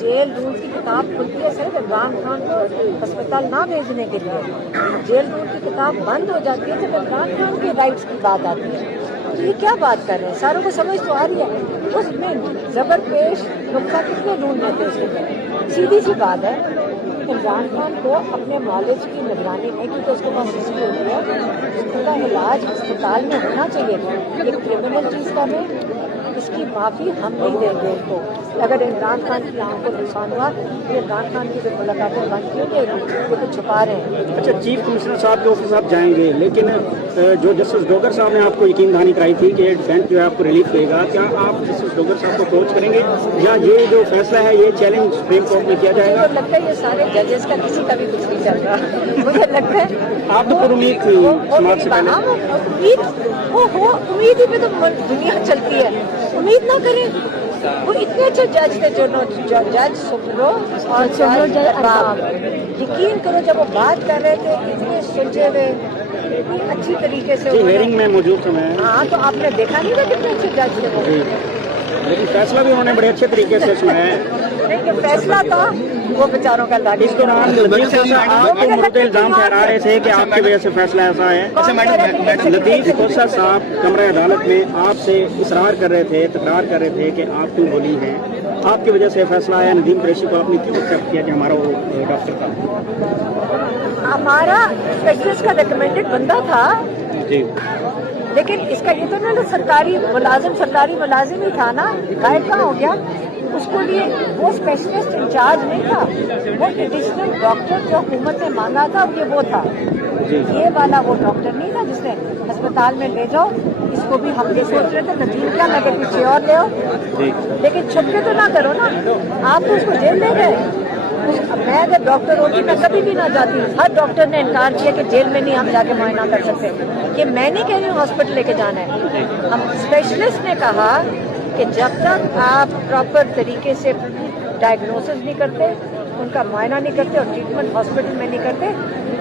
Jail rule की किताब खुलती है सिर्फ इमरान खान को अस्पताल ना भेजने के लिए, जेल रूल की किताब बंद हो जाती है जब इमरान खान के राइट्स की बात आती है। तो ये क्या बात कर रहे हैं, सारों को समझ तो आ रही है। उसमें जबर पेश नुक्ता कितने ढूंढने थे उसके अंदर। सीधी सी बात है, इमरान खान को अपने नॉलेज की निगरानी नहीं की तो उसके पास हिस्ट्री होती है, उसका इलाज अस्पताल में होना चाहिए था। एक क्रिमिनल चीज़ का है, इसकी माफ़ी हम नहीं देंगे उनको। अगर इमरान खान की आंखों को नुकसान हुआ तो इमरान खान की जो मुलाकातें बंद की गई वो तो छुपा रहे हैं। अच्छा, चीफ कमिश्नर साहब के ऑफिस आप जाएंगे, लेकिन जो जस्टिस डोगर साहब ने आपको यकीन दहानी कराई थी कि डिफेंस जो है आपको रिलीफ देगा, क्या आप जस्टिस डोगर साहब को अप्रोच करेंगे या ये जो फैसला है ये चैलेंज सुप्रीम कोर्ट में किया जाएगा? मुझे लगता है ये सारे जजेस का किसी का भी कुछ नहीं चल रहा। मुझे लगता है आप तो पर उम्मीद थी समाज से पहले। उम्मीद ही पे तो दुनिया चलती है, उम्मीद ना करें। वो इतने अच्छे जज थे जो जज सुप्रो और जज अरबाब, यकीन करो जब वो बात कर रहे थे इतने सुलझे हुए, इतनी अच्छी तरीके से हियरिंग में मौजूद थे मैं। हाँ, तो आपने देखा नहीं था कितने अच्छे जज थे वो। लेकिन फैसला भी उन्होंने बड़े अच्छे तरीके से सुनाया। नहीं, फैसला था वो बेचारों का लाग। इस दौरान आपको मुद्दे इल्जाम ठहरा रहे थे कि आपकी वजह से फैसला ऐसा है। लतीफ खोसा साहब कमरे अदालत में आपसे इसरार कर रहे थे, तकरार कर रहे थे कि आप क्यों बोली हैं, आपकी वजह से फैसला आया। नदीम कुरैशी को आपने क्यों एक्सेप्ट किया कि हमारा वो डॉक्टर था? हमारा स्पेशलिस्ट का रिकमेंडेड बंदा था जी, लेकिन इसका ये तो ना सरकारी मुलाजिम ही था ना, गायब कहाँ हो गया? उसको लिए वो स्पेशलिस्ट इंचार्ज नहीं था, वो एडिशनल डॉक्टर जो हुकूमत ने मांगा था वो था। ये वाला वो डॉक्टर नहीं था जिसने अस्पताल में ले जाओ। इसको भी हम ये सोच रहे थे नजीम क्या मैं पीछे और ले आओ, लेकिन छुप के तो ना करो ना, आप तो उसको जेल ले गए। मैं अगर डॉक्टर होती मैं कभी भी ना जाती। हर डॉक्टर ने इनकार किया कि जेल में नहीं हम जाके मुआयना कर सकते। ये मैं नहीं कह रही हूँ हॉस्पिटल लेके जाना है। हम स्पेशलिस्ट ने कहा कि जब तक आप प्रॉपर तरीके से डायग्नोसिस नहीं करते, उनका मुआयना नहीं करते और ट्रीटमेंट हॉस्पिटल में नहीं करते,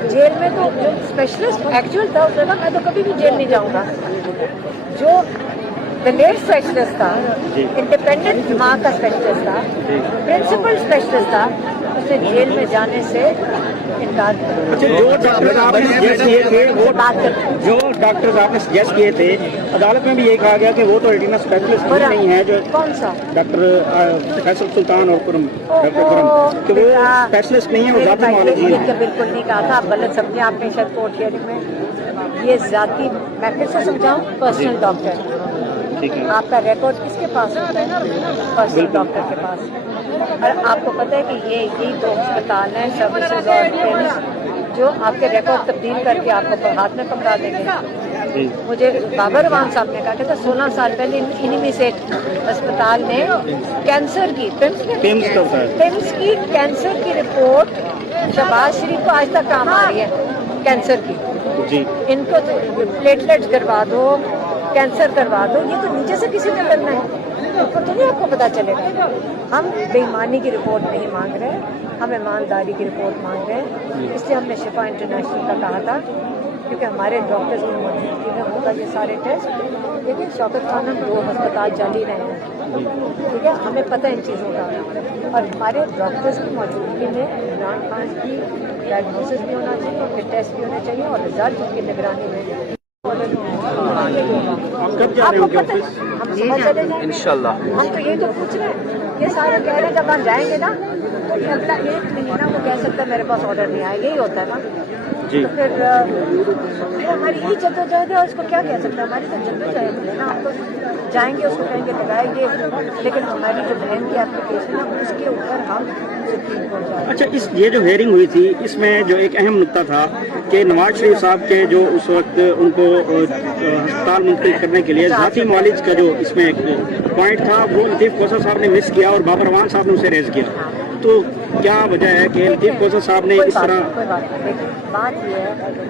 जेल में तो जो स्पेशलिस्ट एक्चुअल था उसने कहा मैं तो कभी भी जेल नहीं जाऊँगा। जो विलेज स्पेशलिस्ट था, इंडिपेंडेंट दिमाग का स्पेशलिस्ट था, प्रिंसिपल स्पेशलिस्ट था, उसने जेल में जाने से इनकार किया। अच्छा, जो डॉक्टर आपने सजेस्ट किए थे अदालत में भी ये कहा गया कि वो तो रेटिना स्पेशलिस्ट नहीं है। जो कौन सा डॉक्टर फैसल सुल्तान और डॉक्टर कुरम, तो वो स्पेशलिस्ट नहीं है, वो जाती नॉलेज नहीं है। बिल्कुल नहीं कहा था, आप गलत समझे आपने शायद कोर्ट हियरिंग में। ये जाती, मैं फिर से समझाऊं, पर्सनल डॉक्टर। आपका रिकॉर्ड किसके पास होता है? पर्सनल डॉक्टर के पास। और आपको पता है कि यही दो अस्पताल हैं, सर्विसेज और क्लिनिक्स, जो आपके रिकॉर्ड तब्दील करके आपको हाथ में पकड़ा देंगे। मुझे बाबर रवान साहब ने कहा कि 16 साल पहले इन्हीं में से अस्पताल ने कैंसर की पिम्स की कैंसर की रिपोर्ट शहबाज शरीफ को आज तक काम आ रही है कैंसर की। इनको तो प्लेटलेट्स करवा दो, कैंसर करवा दो, ये तो नीचे से किसी ने करना है, ऊपर तो नहीं आपको पता चलेगा। हम बेईमानी की रिपोर्ट नहीं मांग रहे, हम ईमानदारी की रिपोर्ट मांग रहे हैं। इसलिए हमने शिफा इंटरनेशनल का कहा था, क्योंकि हमारे डॉक्टर्स की मौजूदगी में होगा ये सारे टेस्ट। लेकिन शौकत खान हम 2 अस्पताल चल ही रहे हैं, ठीक है, हमें पता है इन चीज़ों का। और हमारे डॉक्टर्स की मौजूदगी में इमरान खान की डायग्नोसिस भी होना चाहिए, उनके टेस्ट भी होने चाहिए और रिजल्ट उनकी निगरानी में। आप कब जा रहे हो ऑफिस? हम सुबह चले जाएंगे इंशाल्लाह। हम तो यही तो पूछ रहे हैं, ये सारे कह रहे हैं जब हम जाएंगे ना तो ये अगला 1 महीना वो कह सकता है मेरे पास ऑर्डर नहीं आएगा, यही होता है ना जी। तो फिर हमारी ही जद्दोजहद है, उसको क्या कह सकते हैं, हमारी तो जद्दोजहद है ना। हम तो जाएंगे, उसको कहेंगे लगाएंगे, लेकिन हमारी जो बहन की एप्लीकेशन है उसके ऊपर हम सुप्रीम कोर्ट जाएंगे। अच्छा, ये जो हियरिंग हुई थी इसमें जो एक अहम नुकता था कि नवाज शरीफ साहब के जो उस वक्त उनको अस्पताल मुंतकिल करने के लिए जाती मालिज का जो इसमें एक पॉइंट था वो लतीफ खोसा साहब ने मिस किया और बाबर रवान साहब ने उसे रेज किया। तो क्या वजह है कि लतीफ खोसा साहब ने इस तरह? बात ये है कि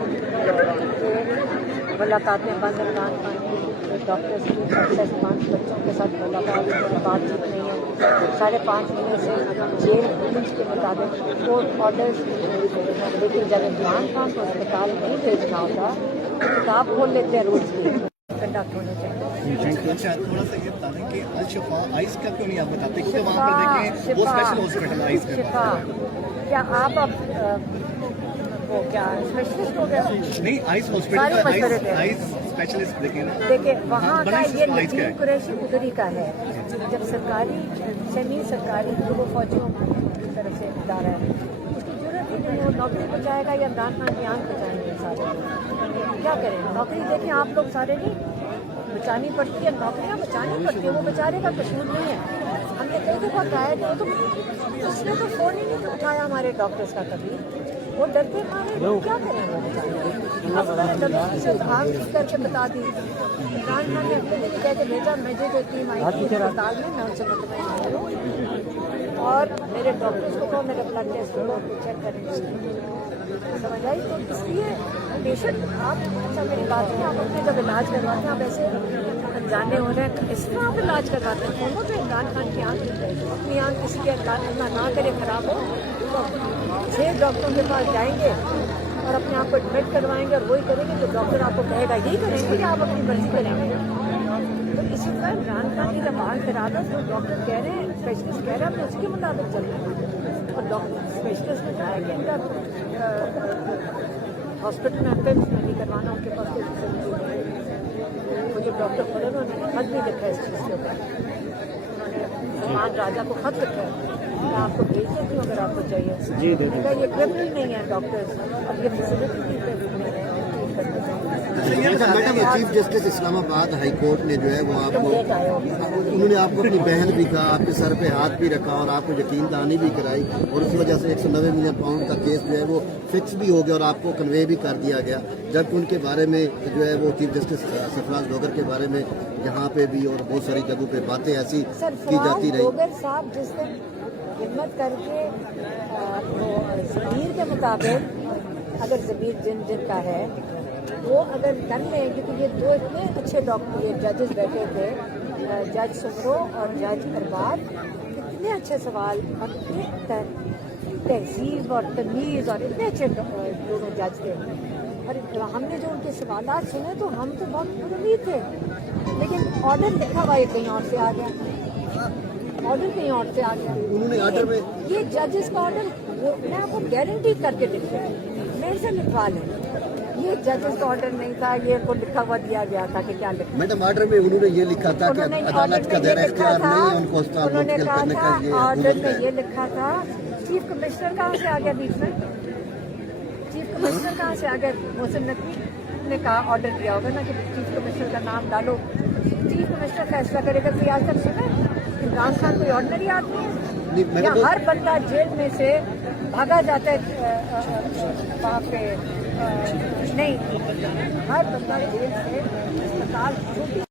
मुलाकातें बंद डॉक्टर्स की सक्सेस 5 बच्चों के साथ बातचीत नहीं है। 5.5 महीने से जेल पुलिस के मुताबिक कोर्ट ऑर्डर्स, लेकिन जब इमरान खान को अस्पताल नहीं भेजना होता तो किताब खोल लेते हैं रूल्स की। कंडक्ट होने चाहिए। अच्छा, थोड़ा सा ये बता दें कि अल शिफा आइस का क्यों नहीं आप बताते, क्योंकि वहाँ पर देखें वो स्पेशल हॉस्पिटल आइस का। शिफा, क्या आप अब वो क्या स्पेशलिस्ट हो गया? नहीं, आइस सारे हॉस्पिटल मशवरे थे। आइस स्पेशलिस्ट देखिए ना। देखिए वहाँ हाँ, का बड़ा ये आइस का नजीम है। कुरैशी उधर ही का है। जब सरकारी सेमी सरकारी जो वो फौजियों की तरफ से इदारा है, उसकी जरूरत ही नहीं, वो नौकरी बचाएगा या इमरान खान की आंख बचाएंगे सारे। क्या करें, नौकरी देखें आप लोग सारे नहीं बचानी पड़ती है, नौकरियाँ बचानी पड़ती है, वो बेचारे का कसूर नहीं है। हमने कई दफ़ा कहा है कि उसने तो फ़ोन ही नहीं उठाया हमारे डॉक्टर्स का कभी, वो डरते मारे क्या करें वो बेचारे। आग करके बता दी, इमरान खान ने अपने दिन कह के भेजा, मुझे जो टीम आई थी अस्पताल में, मैं उनसे मुतमईन आई हूँ और मेरे डॉक्टर्स को कहो मेरे ब्लड टेस्ट को चेक करेंगे। समझ आई? तो इसलिए पेशेंट आप, अच्छा मेरी बात है, आप अपने जब इलाज करवाते हैं आप ऐसे अनजाने हो रहे हैं, इस तरह आप इलाज करवाते हैं फोनों पे। इमरान खान की आँख अपनी आँख किसी के ना करे खराब हो तो 6 डॉक्टरों के पास जाएंगे और अपने आप को एडमिट करवाएंगे और वही करेंगे जो डॉक्टर आपको कहेगा यही करेंगे या आप अपनी मर्जी करेंगे। तो इसी तरह इमरान खान की जब आँख खराब है तो डॉक्टर कह रहे हैं, स्पेशलिस्ट कह रहे हैं, तो उसके मुताबिक चल रहे हैं। और डॉक्टर स्पेशलिस्ट ने कहा है कि इनका हॉस्पिटल में फिल्म नहीं करवाना, उनके पास कोई फैसिलिटी नहीं है। वो जो डॉक्टर खड़े उन्होंने खत भी लिखा है इस चीज़ के ऊपर, उन्होंने सलमान राजा को खत लिखा है, मैं आपको भेज देती हूँ अगर आपको चाहिए। जी दे उनका ये इक्विप्ड ही नहीं है डॉक्टर्स, अब ये फैसिलिटी भी इक्विप्ड नहीं है। Madam, chief justice Islamabad high court ने जो है वो आपको, उन्होंने आपको अपनी बहन भी कहा, आपके सर पे हाथ भी रखा और आपको यकीन दहानी भी कराई और उस वजह से 190 मिलियन पाउंड का केस जो है वो फिक्स भी हो गया और आपको कन्वे भी कर दिया गया, जबकि उनके बारे में जो है वो चीफ जस्टिस सरफराज लोगर के बारे में यहाँ पे भी और बहुत सारी जगहों पे बातें ऐसी की जाती रही। लोगर साहब जिस दिन हिम्मत करके वो ज़मीर के मुताबिक, अगर ज़मीर जिन का है वो अगर कर लें, क्योंकि ये 2 इतने अच्छे डॉक्टर ये जजेस बैठे थे, जज सुमरो और जज अरबाज, इतने अच्छे सवाल और इतने तहजीब और तमीज़ और इतने अच्छे दोनों जज थे। और हमने जो उनके सवाल सुने तो हम तो बहुत उम्मीद थे, लेकिन ऑर्डर लिखा हुआ कहीं और से आ गया, ऑर्डर कहीं और से आ गया। उन्होंने ऑर्डर में ये जजेस का ऑर्डर मैं आपको गारंटी करके लिखे मेरे से लिखवा लें, ये जजेस का ऑर्डर नहीं था, ये को लिखा हुआ दिया गया था कि क्या लिखा। मैडम, ऑर्डर में उन्होंने ये लिखा था कि अदालत का दायरा इख्तियार नहीं है उनको अस्पताल मुंतकिल करने का, ये ऑर्डर हुकूमत में ये है। लिखा था। चीफ कमिश्नर कहाँ से आ गया बीच में? चीफ कमिश्नर कहाँ से आ गया? मोहसिन नकवी ने कहा, ऑर्डर दिया होगा ना कि चीफ कमिश्नर का नाम डालो, चीफ कमिश्नर फैसला करेगा। कोई आज तक सुना इमरान खान कोई ऑर्डिनरी आदमी है या हर बंदा जेल में से भागा जाता है वहाँ पे? नहीं, हर बंदा जेल से अस्पताल